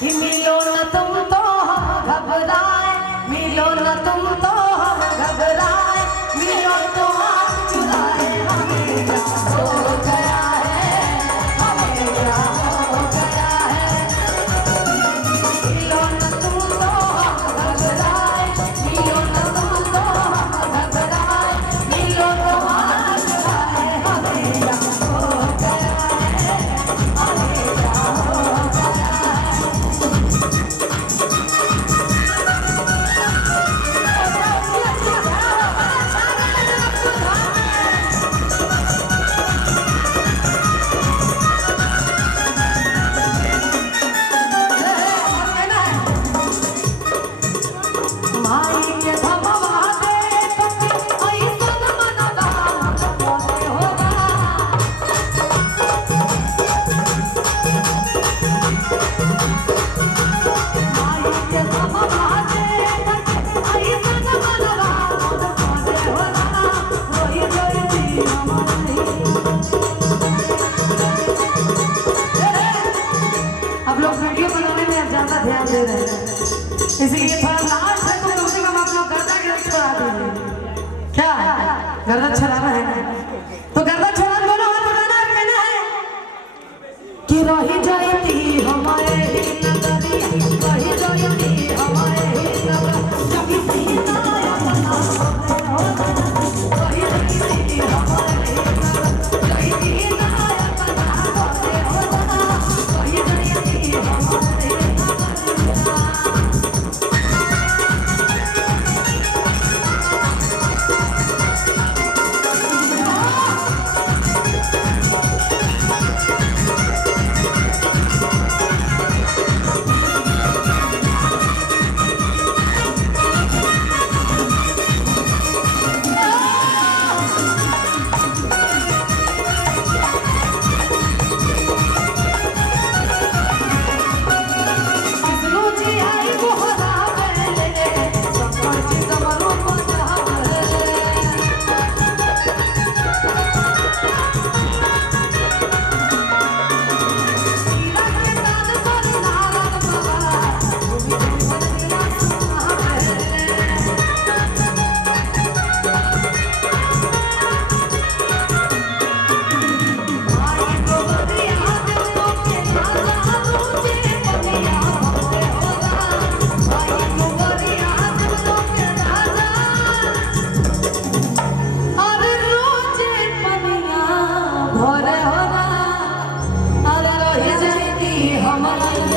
कि मिलो न तुम तो हम घबराए, मिलो न तुम तो हम घबराए, मिलो तो हाथ चुराए, हमें क्या हो गया है, हमें क्या हो गया है। मिलो न तुम तो हम घबराए, मिलो न तुम तो हम घबराए, मिलो तो हाथ चुराए, हमें क्या हो गया है, हमें क्या हो गया है। अब लोग वीडियो बनाने में ज्यादा ध्यान दे रहे हैं, इसलिए थोड़ा लास्ट है तो कम से कम आप लोग गर्दा के छोड़ा दीजिए। क्या गर्दा छड़ाना है तो गर्दा छोड़ा, दोनों हाथ उठाना है, कहना है कि रही जाती हमारे ही नगरिया, रही जाती हमारे ही नगरिया, कभी सीना अपना रही जाती हमारे ही नगरिया, रही सीना अपना रही जाती हमारे ही नगरिया। भोरे होना अरे रही जाती हमारी